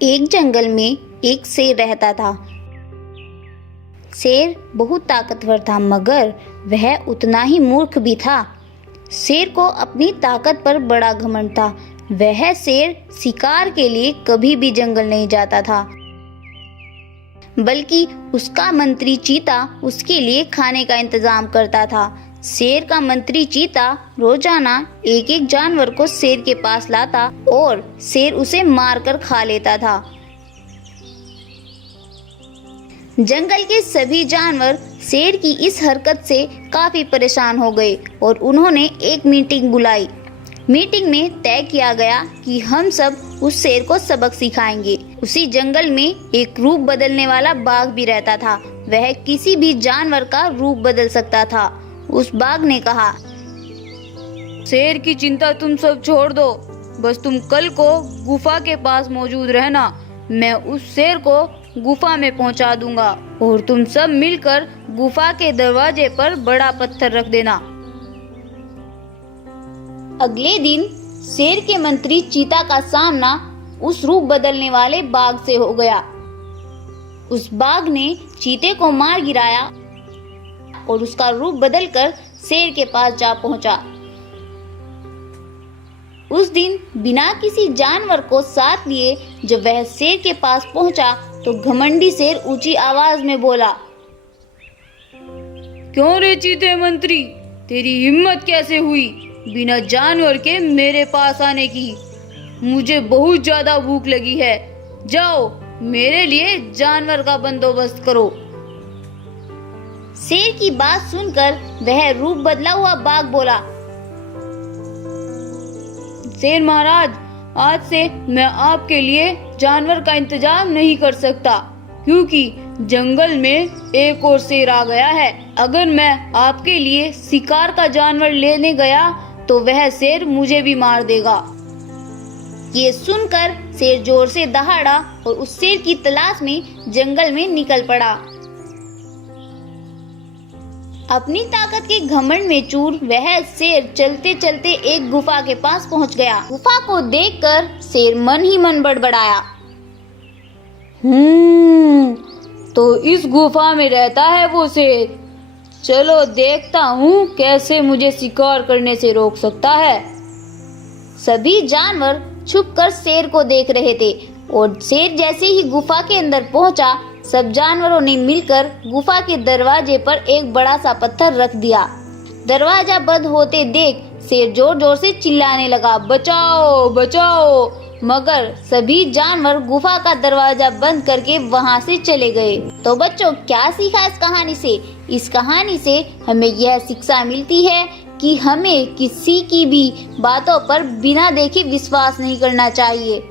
एक जंगल में एक शेर रहता था। शेर बहुत ताकतवर था, मगर वह उतना ही मूर्ख भी था। शेर को अपनी ताकत पर बड़ा घमंड था। वह शेर शिकार के लिए कभी भी जंगल नहीं जाता था, बल्कि उसका मंत्री चीता उसके लिए खाने का इंतजाम करता था। शेर का मंत्री चीता रोजाना एक एक जानवर को शेर के पास लाता और शेर उसे मारकर खा लेता था। जंगल के सभी जानवर शेर की इस हरकत से काफी परेशान हो गए और उन्होंने एक मीटिंग बुलाई। मीटिंग में तय किया गया कि हम सब उस शेर को सबक सिखाएंगे। उसी जंगल में एक रूप बदलने वाला बाघ भी रहता था। वह किसी भी जानवर का रूप बदल सकता था। उस बाघ ने कहा, शेर की चिंता तुम सब छोड़ दो, बस तुम कल को गुफा के पास मौजूद रहना। मैं उस शेर को गुफा में पहुंचा दूंगा और तुम सब मिलकर गुफा के दरवाजे पर बड़ा पत्थर रख देना। अगले दिन शेर के मंत्री चीता का सामना उस रूप बदलने वाले बाघ से हो गया। उस बाघ ने चीते को मार गिराया और उसका रूप बदलकर शेर के पास जा पहुंचा। उस दिन बिना किसी जानवर को साथ लिए जब वह शेर के पास पहुंचा तो घमंडी शेर ऊंची आवाज में बोला, क्यों रे चीते मंत्री, तेरी हिम्मत कैसे हुई बिना जानवर के मेरे पास आने की? मुझे बहुत ज्यादा भूख लगी है, जाओ मेरे लिए जानवर का बंदोबस्त करो। शेर की बात सुनकर वह रूप बदला हुआ बाघ बोला, शेर महाराज, आज से मैं आपके लिए जानवर का इंतजाम नहीं कर सकता, क्योंकि जंगल में एक और शेर आ गया है। अगर मैं आपके लिए शिकार का जानवर लेने गया तो वह शेर मुझे भी मार देगा। ये सुनकर शेर जोर से दहाड़ा और उस शेर की तलाश में जंगल में निकल पड़ा। अपनी ताकत के घमंड में चूर वह शेर चलते चलते एक गुफा के पास पहुंच गया। गुफा को देखकर शेर मन ही मन बड़बड़ाया, तो इस गुफा में रहता है वो शेर। चलो देखता हूँ कैसे मुझे शिकार करने से रोक सकता है। सभी जानवर छुपकर शेर को देख रहे थे और शेर जैसे ही गुफा के अंदर पहुंचा, सब जानवरों ने मिलकर गुफा के दरवाजे पर एक बड़ा सा पत्थर रख दिया। दरवाजा बंद होते देख शेर जोर जोर से चिल्लाने लगा, बचाओ बचाओ, मगर सभी जानवर गुफा का दरवाजा बंद करके वहां से चले गए। तो बच्चों, क्या सीखा इस कहानी से? इस कहानी से हमें यह शिक्षा मिलती है कि हमें किसी की भी बातों पर बिना देखे विश्वास नहीं करना चाहिए।